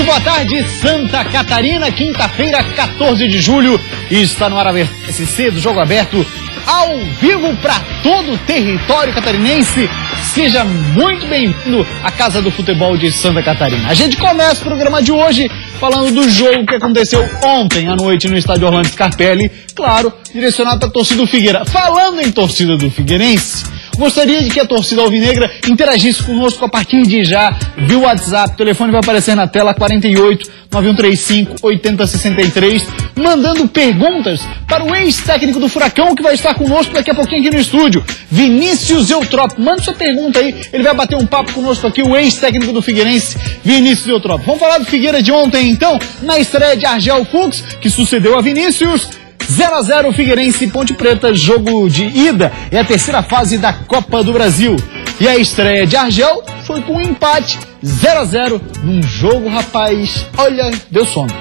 Muito boa tarde, Santa Catarina, quinta-feira, 14 de julho, e está no ar a VSC do Jogo Aberto, ao vivo para todo o território catarinense. Seja muito bem-vindo à Casa do Futebol de Santa Catarina. A gente começa o programa de hoje falando do jogo que aconteceu ontem à noite no estádio Orlando Scarpelli, claro, direcionado para a torcida do Figueira. Falando em torcida do Figueirense, gostaria de que a torcida alvinegra interagisse conosco a partir de já, via WhatsApp. O telefone vai aparecer na tela, 48-9135-8063, mandando perguntas para o ex-técnico do Furacão, que vai estar conosco daqui a pouquinho aqui no estúdio, Vinícius Eutrópio. Manda sua pergunta aí, ele vai bater um papo conosco aqui, o ex-técnico do Figueirense, Vinícius Eutrópio. Vamos falar do Figueira de ontem, então, na estreia de Argel Fux, que sucedeu a Vinícius. 0-0 Figueirense e Ponte Preta, jogo de ida, é a terceira fase da Copa do Brasil. E a estreia de Argel foi com um empate 0-0 num jogo, rapaz, olha, deu sono.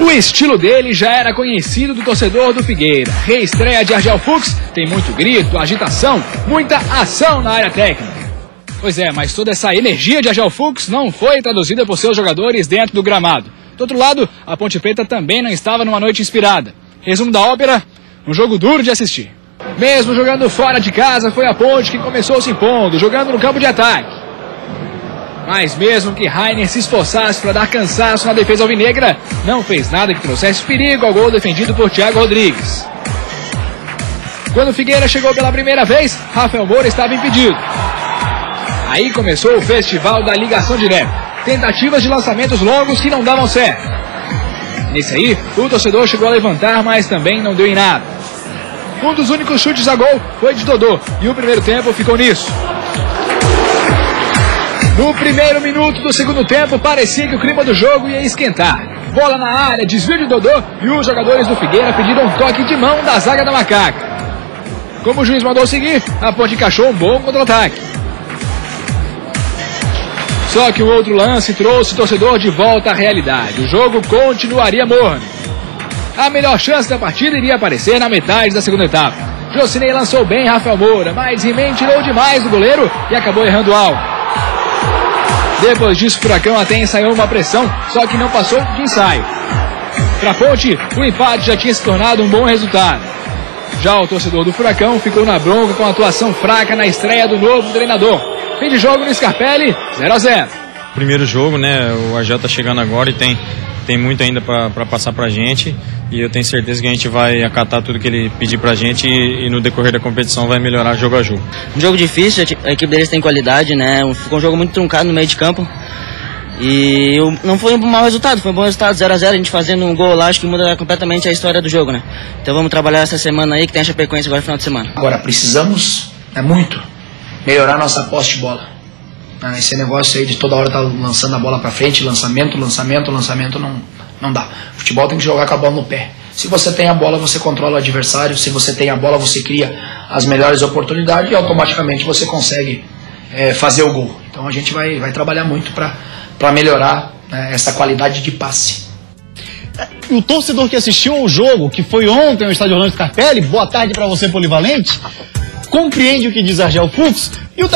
O estilo dele já era conhecido do torcedor do Figueira. Reestreia de Argel Fux tem muito grito, agitação, muita ação na área técnica. Pois é, mas toda essa energia de Argel Fux não foi traduzida por seus jogadores dentro do gramado. Do outro lado, a Ponte Preta também não estava numa noite inspirada. Resumo da ópera, um jogo duro de assistir. Mesmo jogando fora de casa, foi a Ponte que começou se impondo, jogando no campo de ataque. Mas mesmo que Rainer se esforçasse para dar cansaço na defesa alvinegra, não fez nada que trouxesse perigo ao gol defendido por Thiago Rodrigues. Quando o Figueira chegou pela primeira vez, Rafael Moura estava impedido. Aí começou o festival da ligação direta. Tentativas de lançamentos longos que não davam certo. Nesse aí, o torcedor chegou a levantar, mas também não deu em nada. Um dos únicos chutes a gol foi de Dodô, e o primeiro tempo ficou nisso. No primeiro minuto do segundo tempo, parecia que o clima do jogo ia esquentar. Bola na área, desvio de Dodô, e os jogadores do Figueira pediram um toque de mão da zaga da Macaca. Como o juiz mandou seguir, a Ponte encaixou um bom contra-ataque. Só que o outro lance trouxe o torcedor de volta à realidade. O jogo continuaria morno. A melhor chance da partida iria aparecer na metade da segunda etapa. Jocinei lançou bem Rafael Moura, mas He-Man tirou demais do goleiro e acabou errando o alvo. Depois disso, o Furacão até ensaiou uma pressão, só que não passou de ensaio. Para a Ponte, o empate já tinha se tornado um bom resultado. Já o torcedor do Furacão ficou na bronca com a atuação fraca na estreia do novo treinador. Fim de jogo no Scarpelli, 0-0. Primeiro jogo, né? O Argel tá chegando agora e tem muito ainda para passar pra gente. E eu tenho certeza que a gente vai acatar tudo que ele pedir pra gente e no decorrer da competição vai melhorar jogo a jogo. Um jogo difícil, a equipe deles tem qualidade, né? Ficou um jogo muito truncado no meio de campo. E não foi um mau resultado, foi um bom resultado, 0-0, a gente fazendo um gol lá, acho que muda completamente a história do jogo, né? Então vamos trabalhar essa semana aí, que tem a Chapecoense agora no final de semana. Agora precisamos, muito, melhorar nossa posse de bola. Esse negócio aí de toda hora tá lançando a bola pra frente, lançamento, não dá. O futebol tem que jogar com a bola no pé. Se você tem a bola, você controla o adversário, se você tem a bola, você cria as melhores oportunidades e automaticamente você consegue fazer o gol. Então a gente vai trabalhar muito para melhorar essa qualidade de passe. E o torcedor que assistiu ao jogo, que foi ontem ao estádio Orlando Scarpelli, boa tarde para você, Polivalente, compreende o que diz Argel Fux, e o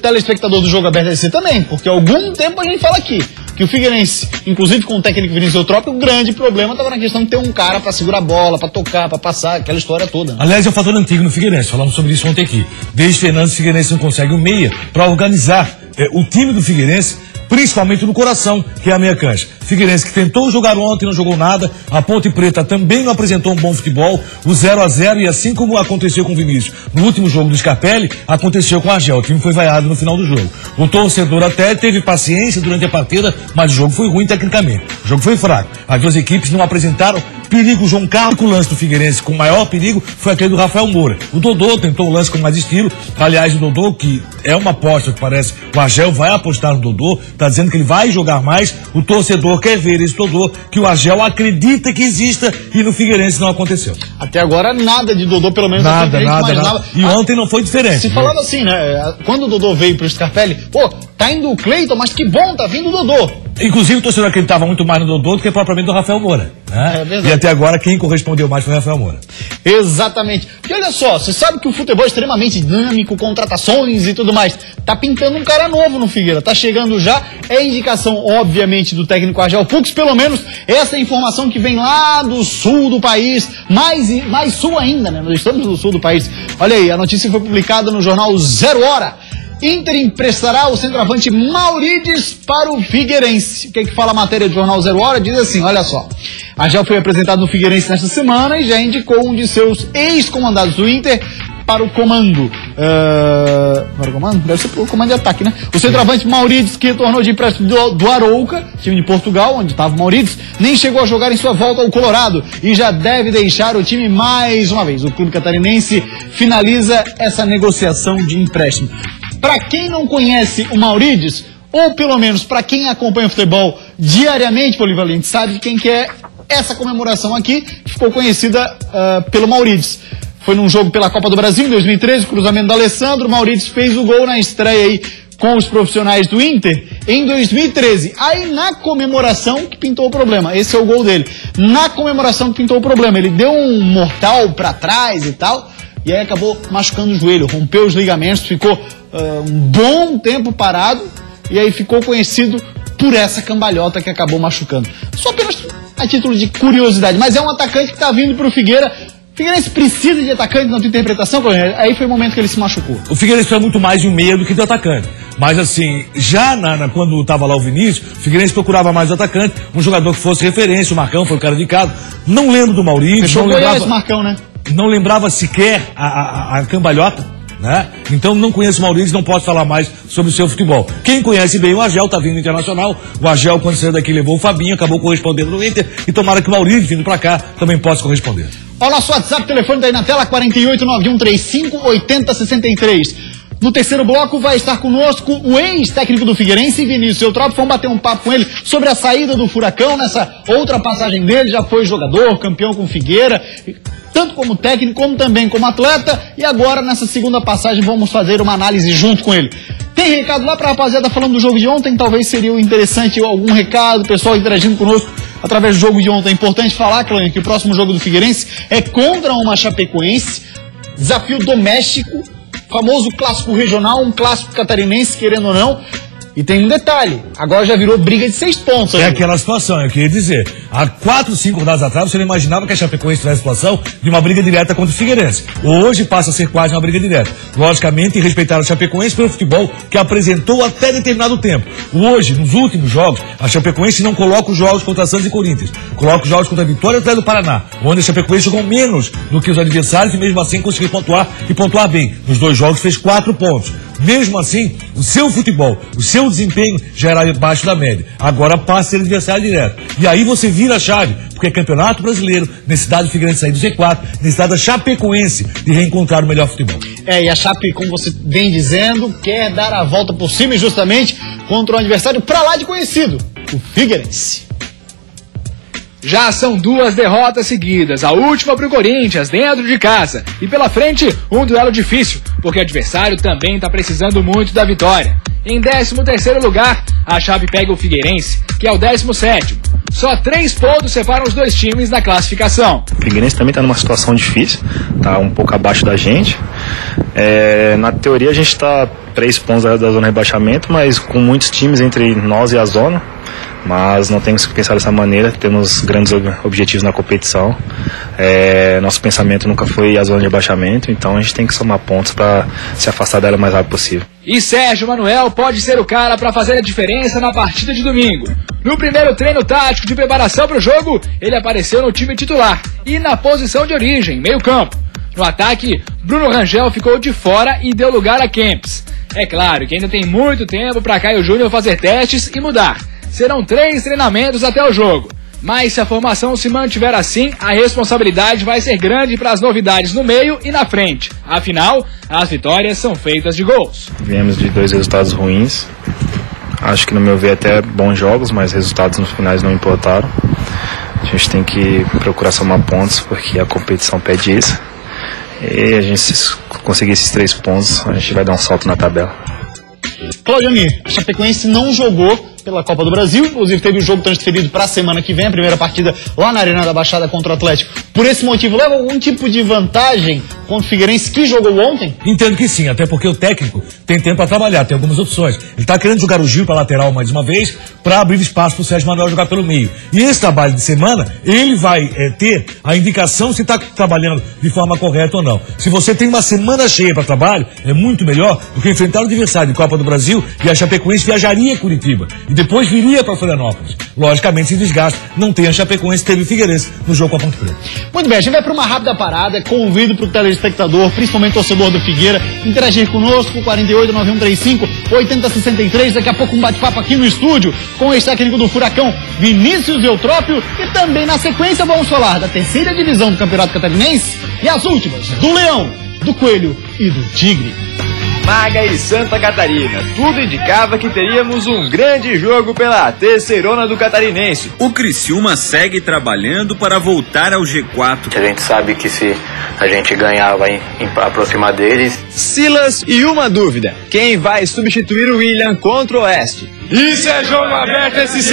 telespectador do Jogo Aberto SC também, porque há algum tempo a gente fala aqui que o Figueirense, inclusive com o técnico Vinícius Eutrópio, o grande problema estava na questão de ter um cara para segurar a bola, para tocar, para passar, aquela história toda. Aliás, é um fator antigo no Figueirense, falamos sobre isso ontem aqui. Desde Fernandes, o Figueirense não consegue um meia para organizar o time do Figueirense, principalmente no coração, que é a meia cancha. Figueirense que tentou jogar ontem, não jogou nada. A Ponte Preta também não apresentou um bom futebol. O 0-0, e assim como aconteceu com o Vinícius no último jogo do Scarpelli, aconteceu com o Argel. O time foi vaiado no final do jogo. O torcedor até teve paciência durante a partida, mas o jogo foi ruim tecnicamente. O jogo foi fraco. As duas equipes não apresentaram perigo. João Carlos, o lance do Figueirense com maior perigo foi aquele do Rafael Moura. O Dodô tentou o lance com mais estilo. Aliás, o Dodô, que é uma aposta que parece, o Argel vai apostar no Dodô, está dizendo que ele vai jogar mais. O torcedor quer ver esse Dodô, que o Argel acredita que exista, e no Figueirense não aconteceu. Até agora nada de Dodô, pelo menos nada. imaginava. E ontem não foi diferente. Se falava assim, né? Quando o Dodô veio pro Scarpelli, pô, tá indo o Cleiton, mas que bom, tá vindo o Dodô. Inclusive o torcedor acreditava muito mais no Dodô do que propriamente do Rafael Moura, né? E até agora quem correspondeu mais foi o Rafael Moura. Exatamente. Porque olha só, você sabe que o futebol é extremamente dinâmico, contratações e tudo mais. Tá pintando um cara novo no Figueira, tá chegando já. É indicação, obviamente, do técnico Argel Fux, pelo menos essa é a informação que vem lá do sul do país, mais sul ainda, né? Nós estamos no sul do país. Olha aí, a notícia foi publicada no jornal 0 Hora. Inter emprestará o centroavante Maurides para o Figueirense. O que é que fala a matéria do jornal 0 Hora? Diz assim, olha só. Argel foi apresentado no Figueirense nesta semana e já indicou um de seus ex-comandados do Inter para o comando. Para o comando? Deve ser para o comando de ataque, né? O centroavante Maurides, que retornou de empréstimo do Arouca, time de Portugal, onde estava o Maurides, nem chegou a jogar em sua volta ao Colorado e já deve deixar o time mais uma vez. O clube catarinense finaliza essa negociação de empréstimo. Para quem não conhece o Maurides, ou pelo menos para quem acompanha o futebol diariamente, Polivalente, sabe de quem que é essa comemoração aqui, que ficou conhecida pelo Maurides. Foi num jogo pela Copa do Brasil em 2013, cruzamento do Alessandro, o Maurides fez o gol na estreia aí com os profissionais do Inter em 2013. Aí na comemoração que pintou o problema, esse é o gol dele. Na comemoração que pintou o problema, ele deu um mortal para trás e tal, e aí acabou machucando o joelho, rompeu os ligamentos, ficou um bom tempo parado e aí ficou conhecido por essa cambalhota que acabou machucando. Só apenas a título de curiosidade, mas é um atacante que está vindo para o Figueira. O Figueirense precisa de atacante na tua interpretação, Coronel? Aí foi o momento que ele se machucou. O Figueirense precisa muito mais de um meia do que de atacante. Mas assim, já quando estava lá o Vinícius, o Figueirense procurava mais atacante, um jogador que fosse referência, o Marcão foi o cara de casa. Não lembro do Maurício. Fechou não lembrava, Marcão, né? Não lembrava sequer a cambalhota, né? Então não conheço o Maurício, não posso falar mais sobre o seu futebol. Quem conhece bem o Argel, tá vindo internacional. O Argel, quando saiu daqui, levou o Fabinho, acabou correspondendo no Inter. E tomara que o Maurício, vindo pra cá, também possa corresponder. Olha o nosso WhatsApp, telefone tá aí na tela, 4891358063. No terceiro bloco vai estar conosco o ex-técnico do Figueirense, Vinícius Eutrópio. Vamos bater um papo com ele sobre a saída do Furacão, nessa outra passagem dele. Já foi jogador, campeão com Figueira, tanto como técnico, como também como atleta. E agora, nessa segunda passagem, vamos fazer uma análise junto com ele. Tem recado lá pra rapaziada falando do jogo de ontem? Talvez seria interessante algum recado, pessoal interagindo conosco através do jogo de ontem. É importante falar, Clânio, que o próximo jogo do Figueirense é contra uma Chapecoense. Desafio doméstico, famoso clássico regional, um clássico catarinense, querendo ou não. E tem um detalhe, agora já virou briga de 6 pontos. É aquela situação, eu queria dizer, há 4, 5 rodadas atrás você não imaginava que a Chapecoense tivesse situação de uma briga direta contra o Figueirense. Hoje passa a ser quase uma briga direta. Logicamente, respeitar a Chapecoense pelo futebol que apresentou até determinado tempo. Hoje, nos últimos jogos, a Chapecoense não coloca os jogos contra Santos e Corinthians. Coloca os jogos contra a Vitória e o Atlético do Paraná, onde a Chapecoense jogou menos do que os adversários e mesmo assim conseguiu pontuar e pontuar bem. Nos 2 jogos fez 4 pontos. Mesmo assim, o seu futebol, o seu desempenho já era abaixo da média. Agora passa a ser adversário direto. E aí você vira a chave, porque é Campeonato Brasileiro, necessidade do Figueirense sair do Z4, necessidade da Chapecoense de reencontrar o melhor futebol. E a Chape, como você vem dizendo, quer dar a volta por cima justamente contra um adversário pra lá de conhecido, o Figueirense. Já são 2 derrotas seguidas, a última para o Corinthians, dentro de casa. E pela frente, um duelo difícil, porque o adversário também está precisando muito da vitória. Em 13º lugar, a Chape pega o Figueirense, que é o 17º. Só 3 pontos separam os 2 times na classificação. O Figueirense também está numa situação difícil, está um pouco abaixo da gente. Na teoria a gente está 3 pontos da zona de rebaixamento, mas com muitos times entre nós e a zona. Mas não temos que pensar dessa maneira, temos grandes objetivos na competição. Nosso pensamento nunca foi a zona de rebaixamento, então a gente tem que somar pontos para se afastar dela o mais rápido possível. E Sérgio Manuel pode ser o cara para fazer a diferença na partida de domingo. No primeiro treino tático de preparação para o jogo, ele apareceu no time titular e na posição de origem, meio campo. No ataque, Bruno Rangel ficou de fora e deu lugar a Kempis. É claro que ainda tem muito tempo para Caio Júnior fazer testes e mudar. Serão 3 treinamentos até o jogo. Mas se a formação se mantiver assim, a responsabilidade vai ser grande para as novidades no meio e na frente. Afinal, as vitórias são feitas de gols. Viemos de 2 resultados ruins. Acho que, no meu ver, até bons jogos, mas resultados nos finais não importaram. A gente tem que procurar somar pontos, porque a competição pede isso. E a gente, se conseguir esses 3 pontos, a gente vai dar um salto na tabela. Claudio Mir, a Chapecoense não jogou pela Copa do Brasil, inclusive teve o jogo transferido para a semana que vem, a primeira partida lá na Arena da Baixada contra o Atlético. Por esse motivo, leva algum tipo de vantagem contra o Figueirense que jogou ontem? Entendo que sim, até porque o técnico tem tempo para trabalhar, tem algumas opções. Ele está querendo jogar o Gil para lateral mais uma vez, para abrir espaço para o Sérgio Manuel jogar pelo meio. E esse trabalho de semana, ele vai ter a indicação se está trabalhando de forma correta ou não. Se você tem uma semana cheia para trabalho, é muito melhor do que enfrentar o adversário de Copa do Brasil e a Chapecoense viajaria a Curitiba e depois viria para Florianópolis. Logicamente, se desgasta, não tem a Chapecoense, teve o Figueirense no jogo com a Ponte Preta. Muito bem, a gente vai para uma rápida parada, convido para o telespectador, principalmente torcedor do Figueira, interagir conosco, 48-9135-8063, daqui a pouco um bate-papo aqui no estúdio com o ex-técnico do Furacão, Vinícius Eutrópio, e também na sequência vamos falar da terceira divisão do Campeonato Catarinense e as últimas, do Leão, do Coelho e do Tigre. Maga e Santa Catarina, tudo indicava que teríamos um grande jogo pela terceirona do Catarinense. O Criciúma segue trabalhando para voltar ao G4. A gente sabe que se a gente ganhar vai aproximar deles. Silas, e uma dúvida, quem vai substituir o William contra o Oeste? Isso é Jogo Aberto SC!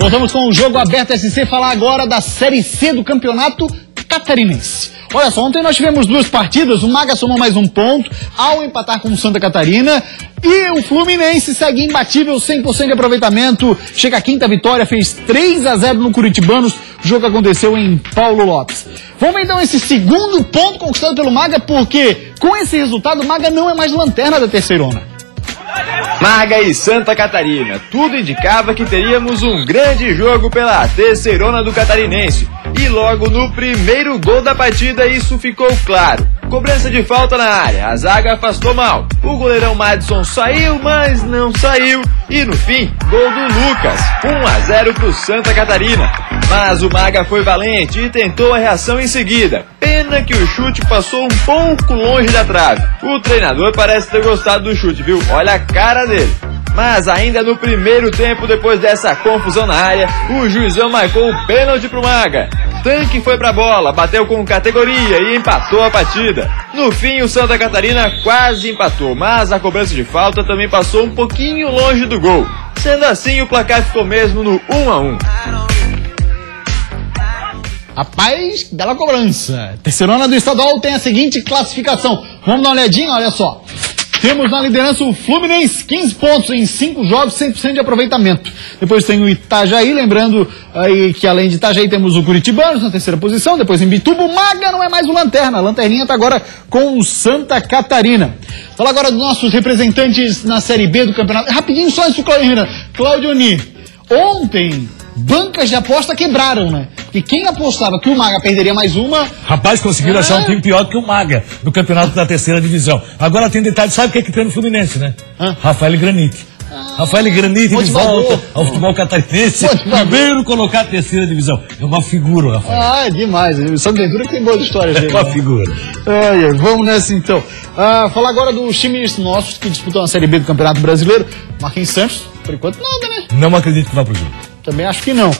Voltamos com o Jogo Aberto SC, falar agora da Série C do Campeonato Catarinense. Olha só, ontem nós tivemos duas partidas, o Maga somou mais um ponto ao empatar com o Santa Catarina e o Fluminense segue imbatível, 100% de aproveitamento, chega a quinta vitória, fez 3-0 no Curitibanos, o jogo aconteceu em Paulo Lopes. Vamos ver então esse segundo ponto conquistado pelo Maga, porque com esse resultado o Maga não é mais lanterna da terceirona. Maga e Santa Catarina, tudo indicava que teríamos um grande jogo pela terceirona do Catarinense. E logo no primeiro gol da partida isso ficou claro. Cobrança de falta na área, a zaga afastou mal. O goleirão Madison saiu, mas não saiu. E no fim, gol do Lucas, 1-0 pro Santa Catarina. Mas o Maga foi valente e tentou a reação em seguida. Pena que o chute passou um pouco longe da trave. O treinador parece ter gostado do chute, viu? Olha a cara dele. Mas ainda no primeiro tempo, depois dessa confusão na área, o juizão marcou o pênalti pro Maga. Tanque foi pra bola, bateu com categoria e empatou a partida. No fim, o Santa Catarina quase empatou, mas a cobrança de falta também passou um pouquinho longe do gol. Sendo assim, o placar ficou mesmo no 1-1. Rapaz, bela cobrança. Terceirona do estadual tem a seguinte classificação. Vamos dar uma olhadinha, olha só. Temos na liderança o Fluminense, 15 pontos em 5 jogos, 100% de aproveitamento. Depois tem o Itajaí, lembrando aí que além de Itajaí temos o Curitibanos na terceira posição, depois em Bituba, o Maga não é mais o Lanterna, a Lanterninha está agora com o Santa Catarina. Fala agora dos nossos representantes na Série B do campeonato. Rapidinho só isso, Claudio Ni. Ontem, bancas de aposta quebraram, né? Porque quem apostava que o Maga perderia mais uma... Rapaz, conseguiram achar um time pior que o Maga no campeonato da terceira divisão. Agora tem detalhe, sabe o que é que tem no Fluminense, né? Rafael Granite. Rafael Granite de volta ao futebol catarinense. Primeiro colocar a terceira divisão. É uma figura, Rafael. Ah, é demais. O Santa Ventura tem boas histórias dele. É uma figura. Vamos nessa então. Falar agora dos times nossos que disputam a Série B do Campeonato Brasileiro. Marquinhos Santos, por enquanto nada, né? Não acredito que vá pro jogo. Também acho que não.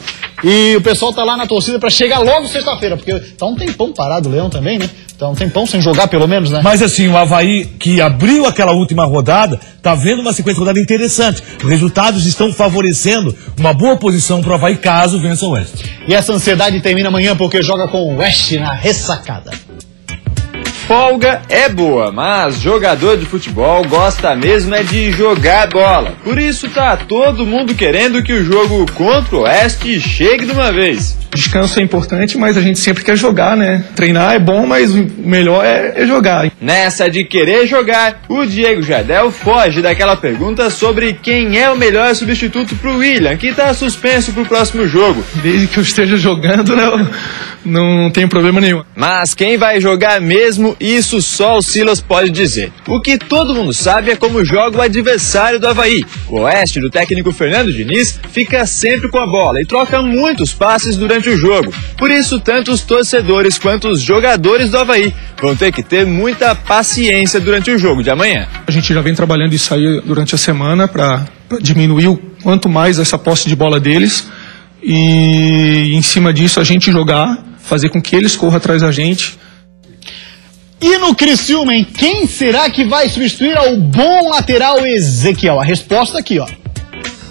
E o pessoal tá lá na torcida pra chegar logo sexta-feira, porque tá um tempão parado o Leão também, né? Tá um tempão sem jogar pelo menos, né? Mas assim, o Avaí, que abriu aquela última rodada, tá vendo uma sequência de rodada interessante. Os resultados estão favorecendo uma boa posição pro Avaí caso vença o Oeste. E essa ansiedade termina amanhã porque joga com o Oeste na ressacada. Folga é boa, mas jogador de futebol gosta mesmo é de jogar bola. Por isso tá todo mundo querendo que o jogo contra o Oeste chegue de uma vez. Descanso é importante, mas a gente sempre quer jogar, né? Treinar é bom, mas o melhor é jogar. Nessa de querer jogar, o Diego Jardel foge daquela pergunta sobre quem é o melhor substituto pro William, que tá suspenso pro próximo jogo. Desde que eu esteja jogando, não tem problema nenhum. Mas quem vai jogar mesmo, isso só o Silas pode dizer. O que todo mundo sabe é como joga o adversário do Avaí. O Oeste do técnico Fernando Diniz fica sempre com a bola e troca muitos passes durante o jogo. Por isso, tanto os torcedores quanto os jogadores do Avaí vão ter que ter muita paciência durante o jogo de amanhã. A gente já vem trabalhando isso aí durante a semana para diminuir o quanto mais essa posse de bola deles. e em cima disso a gente jogar, fazer com que eles corram atrás da gente. E no Criciúma, hein? Quem será que vai substituir ao bom lateral Ezequiel? A resposta aqui, ó.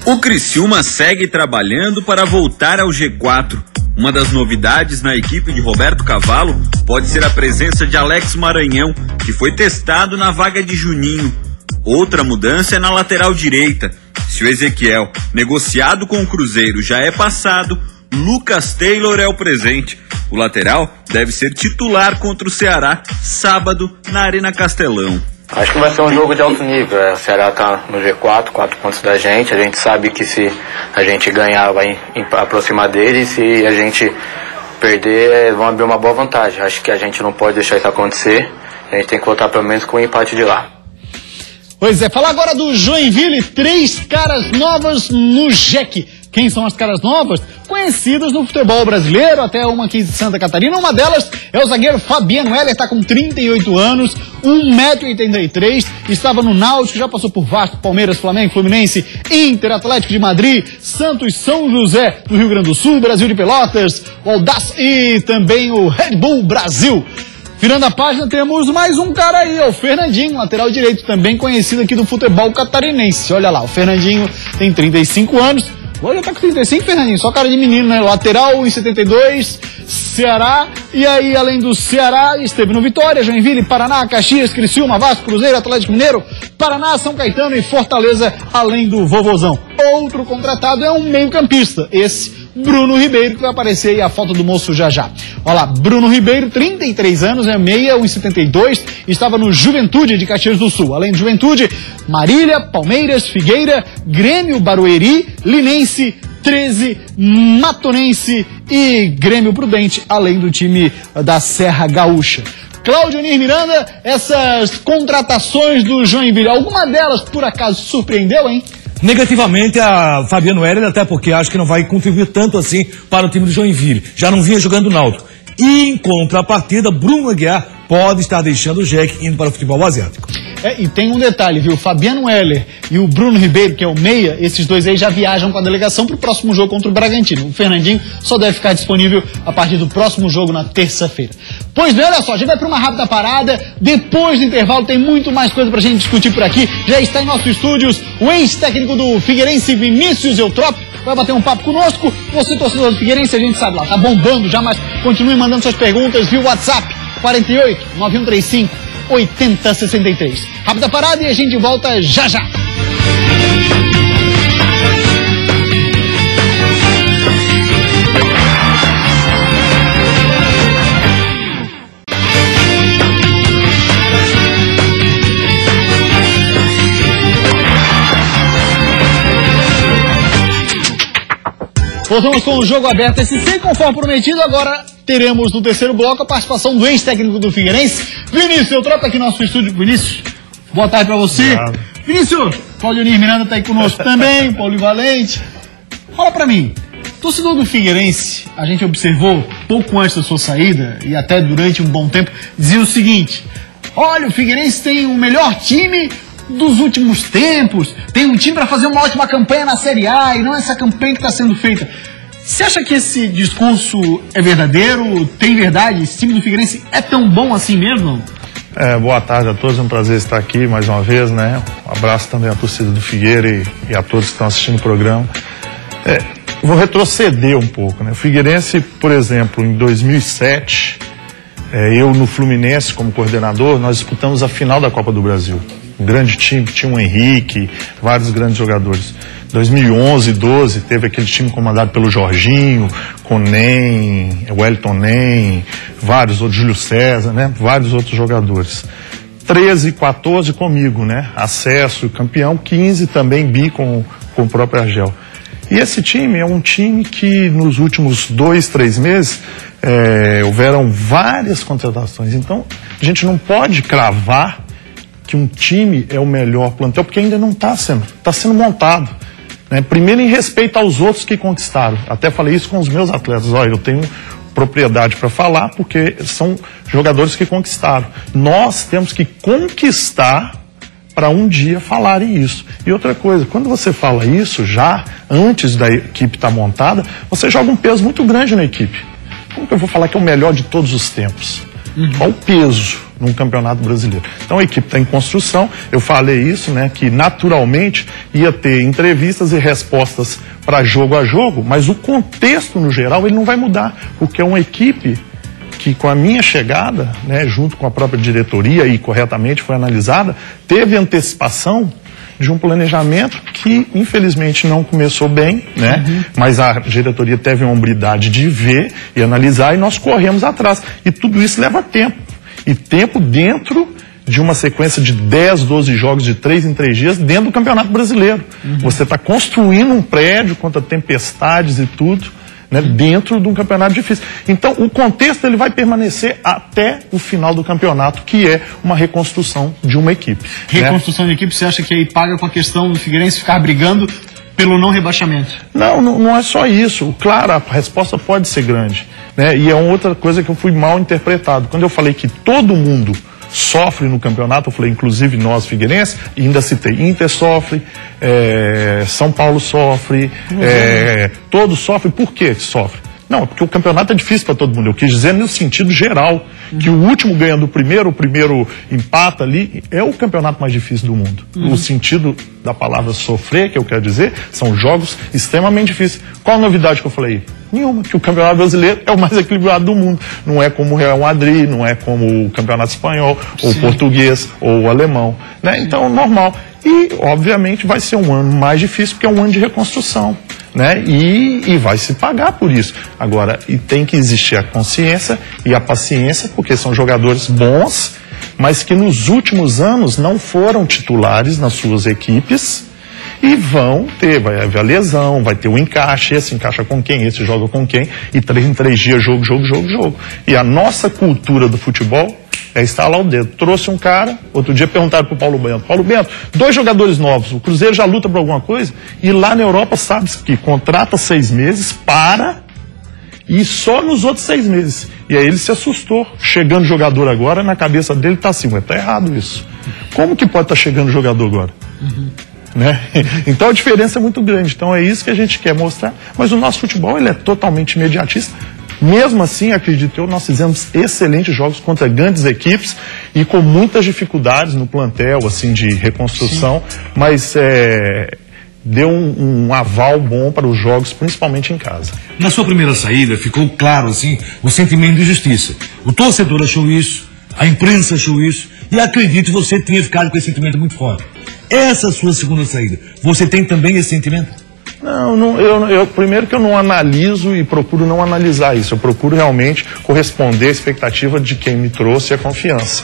O Criciúma segue trabalhando para voltar ao G4. Uma das novidades na equipe de Roberto Cavalo pode ser a presença de Alex Maranhão, que foi testado na vaga de Juninho. Outra mudança é na lateral direita. Se o Ezequiel, negociado com o Cruzeiro, já é passado, Lucas Taylor é o presente. O lateral deve ser titular contra o Ceará, sábado, na Arena Castelão. Acho que vai ser um jogo de alto nível. O Ceará está no G4, 4 pontos da gente. A gente sabe que se a gente ganhar vai aproximar dele. Se a gente perder, vão abrir uma boa vantagem. Acho que a gente não pode deixar isso acontecer. A gente tem que voltar pelo menos com o empate de lá. Pois é, falar agora do Joinville, 3 caras novas no JEC. Quem são as caras novas? Conhecidas no futebol brasileiro, até uma aqui de Santa Catarina. Uma delas é o zagueiro Fabiano Heller, está com 38 anos, 1,83 m, estava no Náutico, já passou por Vasco, Palmeiras, Flamengo, Fluminense, Inter, Atlético de Madrid, Santos, São José do Rio Grande do Sul, Brasil de Pelotas, o Audax e também o Red Bull Brasil. Virando a página, temos mais um cara aí, o Fernandinho, lateral direito, também conhecido aqui do futebol catarinense. Olha lá, o Fernandinho tem 35 anos. Olha, tá com 35, Fernandinho, só cara de menino, né? Lateral em 72, Ceará, e aí, além do Ceará, esteve no Vitória, Joinville, Paraná, Caxias, Criciúma, Vasco, Cruzeiro, Atlético Mineiro, Paraná, São Caetano e Fortaleza, além do Vovozão. Outro contratado é um meio-campista, esse Bruno Ribeiro, que vai aparecer aí a foto do moço já já. Olha lá, Bruno Ribeiro, 33 anos, é meia, 1,72, estava no Juventude de Caxias do Sul. Além de Juventude, Marília, Palmeiras, Figueira, Grêmio, Barueri, Linense, 13, Matonense e Grêmio Prudente, além do time da Serra Gaúcha. Cláudio Nir Miranda, essas contratações do Joinville, alguma delas por acaso surpreendeu, hein? Negativamente a Fabiano Heller, até porque acho que não vai contribuir tanto assim para o time do Joinville. Já não vinha jogando Náutico. E em contrapartida, Bruno Aguiar pode estar deixando o JEC indo para o futebol asiático. E tem um detalhe, viu? O Fabiano Heller e o Bruno Ribeiro, que é o meia, esses dois aí já viajam com a delegação para o próximo jogo contra o Bragantino. O Fernandinho só deve ficar disponível a partir do próximo jogo na terça-feira. Pois bem, olha só, a gente vai para uma rápida parada. Depois do intervalo tem muito mais coisa para a gente discutir por aqui. Já está em nossos estúdios o ex-técnico do Figueirense, Vinícius Eutrópio, vai bater um papo conosco. Você, torcedor do Figueirense, a gente sabe lá, tá bombando já, mas continue mandando suas perguntas via WhatsApp 48 9135 8063. Rápida parada e a gente volta já já. Voltamos com o Jogo Aberto SC, conforme prometido, agora teremos no terceiro bloco a participação do ex-técnico do Figueirense, Vinícius Eutrópio, aqui no nosso estúdio. Vinícius, boa tarde pra você. Obrigado. Vinícius, Cláudio Nir Miranda tá aí conosco também, polivalente. Fala pra mim, torcedor do Figueirense, a gente observou pouco antes da sua saída, e até durante um bom tempo, dizia o seguinte: olha, o Figueirense tem o melhor time dos últimos tempos, tem um time para fazer uma ótima campanha na Série A e não essa campanha que está sendo feita. Você acha que esse discurso é verdadeiro? Tem verdade? Esse time do Figueirense é tão bom assim mesmo? Boa tarde a todos, é um prazer estar aqui mais uma vez, né? Um abraço também à torcida do Figueira e a todos que estão assistindo o programa. Vou retroceder um pouco, né? O Figueirense, por exemplo, em 2007, eu no Fluminense como coordenador, nós disputamos a final da Copa do Brasil. Um grande time, tinha o Henrique, vários grandes jogadores. 2011, 12, teve aquele time comandado pelo Jorginho, Conem, Wellington Nem, vários outros, Júlio César, né? Vários outros jogadores. 13, 14 comigo, né? Acesso, campeão, 15 também bi com o próprio Argel. E esse time é um time que nos últimos 2, 3 meses houveram várias contratações. Então, a gente não pode cravar que um time é o melhor plantel, porque ainda não está sendo montado. Né? Primeiro, em respeito aos outros que conquistaram. Até falei isso com os meus atletas. Olha, eu tenho propriedade para falar, porque são jogadores que conquistaram. Nós temos que conquistar para um dia falarem isso. E outra coisa, quando você fala isso já antes da equipe estar montada, você joga um peso muito grande na equipe. Como que eu vou falar que é o melhor de todos os tempos? Qual o peso num campeonato brasileiro? Então a equipe está em construção. Eu falei isso, né, que naturalmente ia ter entrevistas e respostas para jogo a jogo, mas o contexto no geral ele não vai mudar, porque é uma equipe que com a minha chegada, né, junto com a própria diretoria e corretamente foi analisada, teve antecipação de um planejamento que infelizmente não começou bem, né? Mas a diretoria teve a hombridade de ver e analisar e nós corremos atrás. E tudo isso leva tempo. E tempo dentro de uma sequência de 10, 12 jogos de 3 em 3 dias dentro do Campeonato Brasileiro. Você está construindo um prédio contra tempestades e tudo, né, dentro de um campeonato difícil. Então, o contexto ele vai permanecer até o final do campeonato, que é uma reconstrução de uma equipe. Reconstrução de equipe, você acha que aí paga com a questão do Figueirense ficar brigando pelo não rebaixamento? Não é só isso. Claro, a resposta pode ser grande, né? E é uma outra coisa que eu fui mal interpretado. Quando eu falei que todo mundo sofre no campeonato, eu falei, inclusive nós, Figueirense, e ainda citei, Inter sofre, São Paulo sofre, todos sofrem. Por que sofre? Não, é porque o campeonato é difícil para todo mundo. Eu quis dizer no sentido geral, que o último ganha do primeiro, o primeiro empata ali, é o campeonato mais difícil do mundo. O sentido da palavra sofrer, que eu quero dizer, são jogos extremamente difíceis. Qual a novidade que eu falei? Nenhuma, que o campeonato brasileiro é o mais equilibrado do mundo. Não é como o Real Madrid, não é como o campeonato espanhol, ou o português, ou o alemão, né? Então, normal. E, obviamente, vai ser um ano mais difícil, porque é um ano de reconstrução, né? E vai se pagar por isso. Agora, e tem que existir a consciência e a paciência, porque são jogadores bons, mas que nos últimos anos não foram titulares nas suas equipes, e vão ter, vai haver a lesão, vai ter o encaixe, esse encaixa com quem, esse joga com quem, e 3 em 3 dias, jogo. E a nossa cultura do futebol é estalar o dedo. Trouxe um cara, outro dia perguntaram pro Paulo Bento, 2 jogadores novos, o Cruzeiro já luta por alguma coisa? E lá na Europa sabe que contrata 6 meses, e só nos outros 6 meses. E aí ele se assustou. Chegando jogador agora, na cabeça dele tá assim, mas tá errado isso. Como que pode estar chegando jogador agora? Né? Então a diferença é muito grande. Então é isso que a gente quer mostrar. Mas o nosso futebol ele é totalmente imediatista. Mesmo assim, acredito eu, nós fizemos excelentes jogos contra grandes equipes e com muitas dificuldades no plantel, assim, de reconstrução, mas deu um aval bom para os jogos, principalmente em casa. Na sua primeira saída, ficou claro, assim, o sentimento de justiça. O torcedor achou isso, a imprensa achou isso, e acredito que você tenha ficado com esse sentimento muito forte. Essa sua segunda saída, você tem também esse sentimento? Não, primeiro que eu não analiso e procuro não analisar isso. Eu procuro realmente corresponder à expectativa de quem me trouxe a confiança.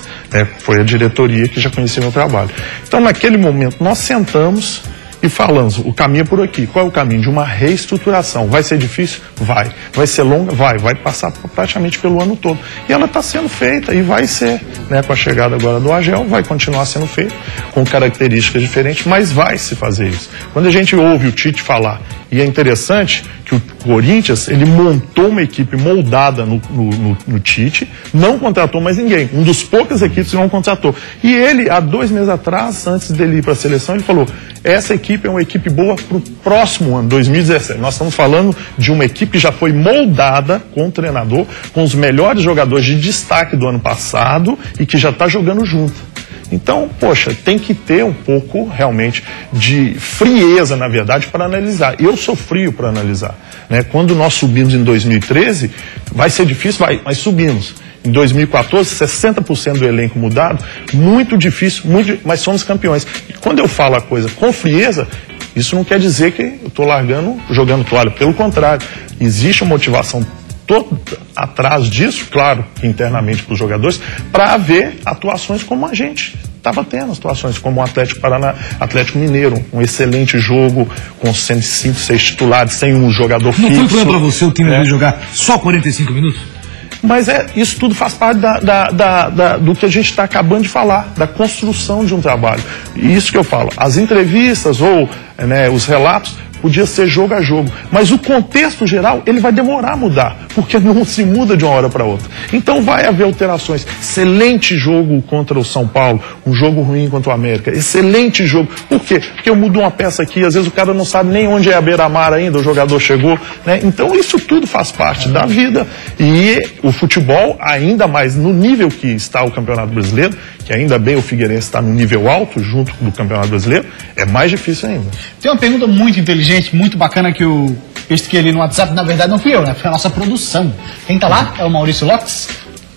Foi a diretoria que já conhecia meu trabalho. Então, naquele momento, nós sentamos e falamos, o caminho é por aqui. Qual é o caminho? De uma reestruturação. Vai ser difícil? Vai. Vai ser longa? Vai passar praticamente pelo ano todo. E ela está sendo feita e vai ser, né, com a chegada agora do Agel, vai continuar sendo feita, com características diferentes, mas vai se fazer isso. Quando a gente ouve o Tite falar, e é interessante que o Corinthians, ele montou uma equipe moldada no Tite, não contratou mais ninguém. Um dos poucas equipes que não contratou. E ele, há 2 meses atrás, antes dele ir para a seleção, ele falou, essa equipe é uma equipe boa para o próximo ano, 2017. Nós estamos falando de uma equipe que já foi moldada com o treinador, com os melhores jogadores de destaque do ano passado e que já está jogando junto. Então, poxa, tem que ter um pouco, realmente, de frieza, na verdade, para analisar. Eu sou frio para analisar, né? Quando nós subimos em 2013, vai ser difícil, mas subimos. Em 2014, 60% do elenco mudado, muito difícil, mas somos campeões. E quando eu falo a coisa com frieza, isso não quer dizer que eu estou jogando toalha. Pelo contrário, existe uma motivação toda atrás disso, claro, internamente para os jogadores, para haver atuações como a gente estava tendo, atuações como o Atlético Mineiro, um excelente jogo, com 105, 6 titulares, sem um jogador fixo. Não foi problema para você o time jogar só 45 minutos? Mas isso tudo faz parte do que a gente está acabando de falar, da construção de um trabalho. E isso que eu falo, as entrevistas ou os relatos podia ser jogo a jogo, mas o contexto geral ele vai demorar a mudar, porque não se muda de uma hora para outra. Então vai haver alterações. Excelente jogo contra o São Paulo, um jogo ruim contra o América, excelente jogo. Por quê? Porque eu mudo uma peça aqui, às vezes o cara não sabe nem onde é a beira-mar ainda, o jogador chegou, né? Então isso tudo faz parte da vida, e o futebol, ainda mais no nível que está o Campeonato Brasileiro, que ainda bem o Figueirense está no nível alto junto do Campeonato Brasileiro, é mais difícil ainda. Tem uma pergunta muito inteligente, muito bacana que eu pesquei ali no WhatsApp, na verdade não fui eu, né? Foi a nossa produção. Quem tá lá é o Maurício Lopes.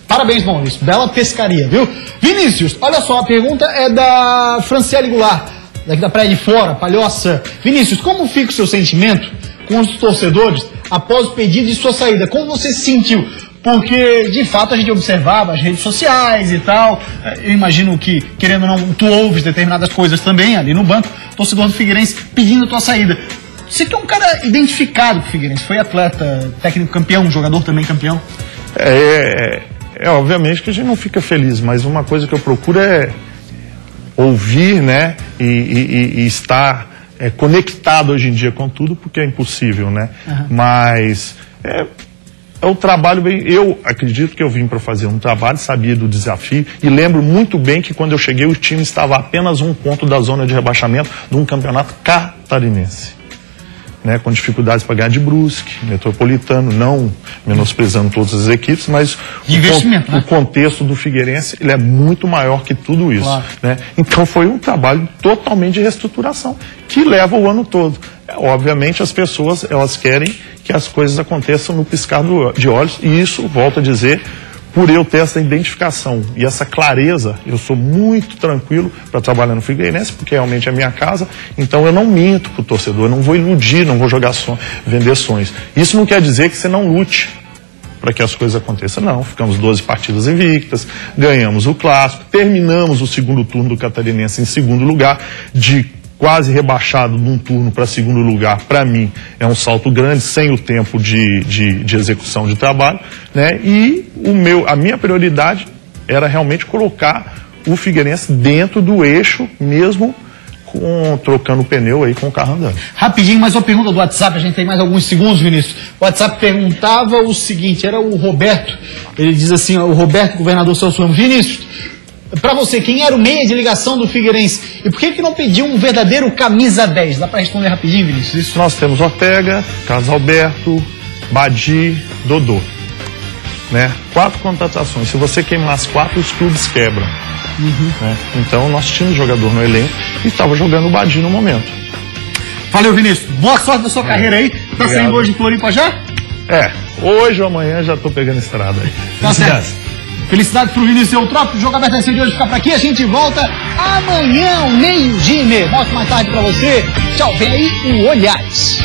Parabéns, Maurício. Bela pescaria, viu? Vinícius, olha só, a pergunta é da Franciele Goulart, daqui da Praia de Fora, Palhoça. Vinícius, como fica o seu sentimento com os torcedores após o pedido de sua saída? Como você se sentiu? Porque, de fato, a gente observava as redes sociais e tal. Eu imagino que, querendo ou não, tu ouves determinadas coisas também ali no banco. Torcedor do Figueirense pedindo a tua saída. Você que é um cara identificado com o Figueirense. Foi atleta, técnico campeão, jogador também campeão. Obviamente que a gente não fica feliz, mas uma coisa que eu procuro é ouvir, né? E estar conectado hoje em dia com tudo, porque é impossível, né? Mas... É o trabalho, eu acredito que eu vim para fazer um trabalho, sabia do desafio e lembro muito bem que quando eu cheguei o time estava a apenas 1 ponto da zona de rebaixamento de um campeonato catarinense, né, com dificuldades para ganhar de Brusque, Metropolitano, não menosprezando todas as equipes, mas o contexto do Figueirense ele é muito maior que tudo isso. Claro. Né? Então foi um trabalho totalmente de reestruturação que leva o ano todo. Obviamente as pessoas elas querem que as coisas aconteçam no piscar de olhos, e isso, volto a dizer, por eu ter essa identificação e essa clareza, eu sou muito tranquilo para trabalhar no Figueirense, porque realmente é a minha casa, então eu não minto para o torcedor, eu não vou iludir, não vou jogar vender sonhos. Isso não quer dizer que você não lute para que as coisas aconteçam, não. Ficamos 12 partidas invictas, ganhamos o clássico, terminamos o segundo turno do Catarinense em segundo lugar, de quase rebaixado de um turno para segundo lugar, para mim, é um salto grande, sem o tempo de execução de trabalho, né? E a minha prioridade era realmente colocar o Figueirense dentro do eixo, mesmo trocando o pneu aí com o carro andando. Rapidinho, mais uma pergunta do WhatsApp, a gente tem mais alguns segundos, Vinícius. O WhatsApp perguntava o seguinte, era o Roberto, ele diz assim, o Roberto, governador Celso Ramos, Vinícius, pra você, quem era o meia de ligação do Figueirense? E por que não pediu um verdadeiro camisa 10? Dá pra responder rapidinho, Vinícius? Isso? Nós temos Ortega, Carlos Alberto, Badi, Dodô. Né? 4 contratações. Se você queimar as 4, os clubes quebram. Né? Então nós tínhamos jogador no elenco e estava jogando o Badi no momento. Valeu, Vinícius. Boa sorte na sua carreira aí. Tá saindo hoje de Floripa já? Hoje ou amanhã já tô pegando estrada aí. Tá certo. Felicidade pro Vinícius Eutrópio. O Jogo Aberto é de hoje fica por aqui. A gente volta amanhã, 12:30. Mostro mais tarde pra você. Tchau, vem aí o Olhares.